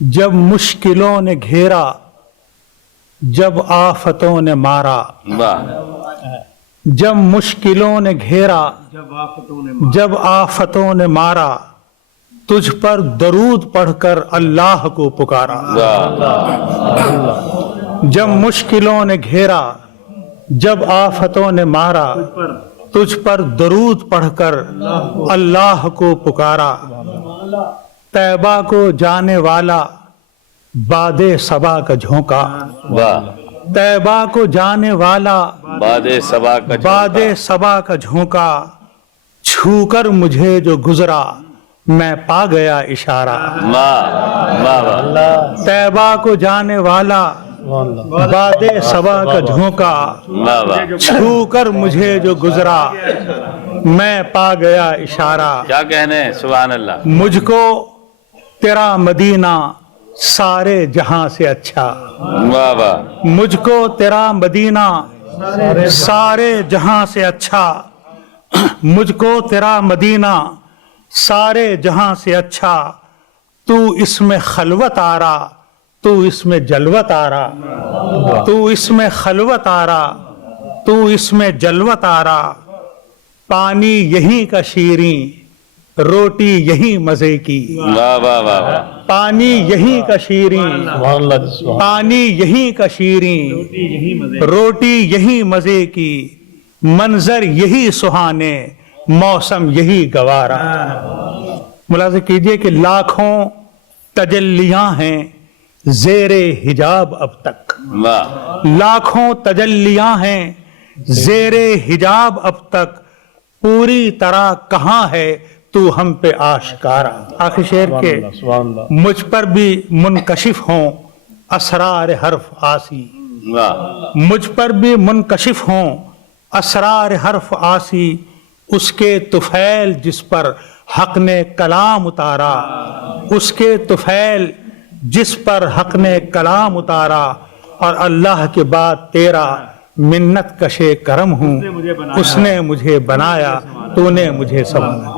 جب مشکلوں نے گھیرا، جب آفتوں نے مارا، واہ، جب مشکلوں نے گھیرا، جب آفتوں نے مارا، تجھ پر درود پڑھ کر اللہ کو پکارا۔ جب مشکلوں نے گھیرا، جب آفتوں نے مارا، تجھ پر درود پڑھ کر اللہ کو پکارا۔ طیبہ کو جانے والا باد صبا کا جھونکا، واہ، طیبہ کو جانے والا باد صبا کا باد صبا کا جھونکا، چھو کر مجھے جو گزرا میں پا گیا اشارہ۔ واہ واہ واہ طیبہ کو جانے والا باد صبا کا جھونکا، واہ واہ، چھو کر مجھے جو گزرا میں پا گیا اشارہ۔ کیا کہنے ہیں، سبحان اللہ۔ مجھ کو تیرا مدینہ سارے جہاں سے اچھا، واہ واہ، مجھ کو تیرا مدینہ سارے جہاں سے اچھا، مجھ کو تیرا مدینہ سارے جہاں سے اچھا، تو اس میں خلوت آرا، تو اس میں جلوت آرا، تو اس میں خلوت آرا، تو اس میں جلوت آرا۔ پانی یہیں کا شیریں، روٹی یہیں مزے کی، واہ واہ واہ واہ، پانی یہیں کا شیریں، پانی یہیں کا شیریں، روٹی یہیں مزے کی، منظر یہی سہانے، موسم یہی گوارا۔ ملاحظہ کیجئے کہ لاکھوں تجلیاں ہیں زیر حجاب اب تک، واہ، لاکھوں تجلیاں ہیں زیر حجاب اب تک، پوری طرح کہاں ہے تو ہم پہ آشکارا۔ آخر شعر کے مجھ پر بھی منکشف ہوں اسرار حرف آسی، واہ، مجھ پر بھی منکشف ہوں اسرار حرف آسی، اس کے طفیل جس پر حق نے کلام اتارا، اس کے طفیل جس پر حق نے کلام اتارا، اور اللہ کے بعد تیرا منت کشے کرم ہوں، اس نے مجھے بنایا، تو نے مجھے سنبھالا۔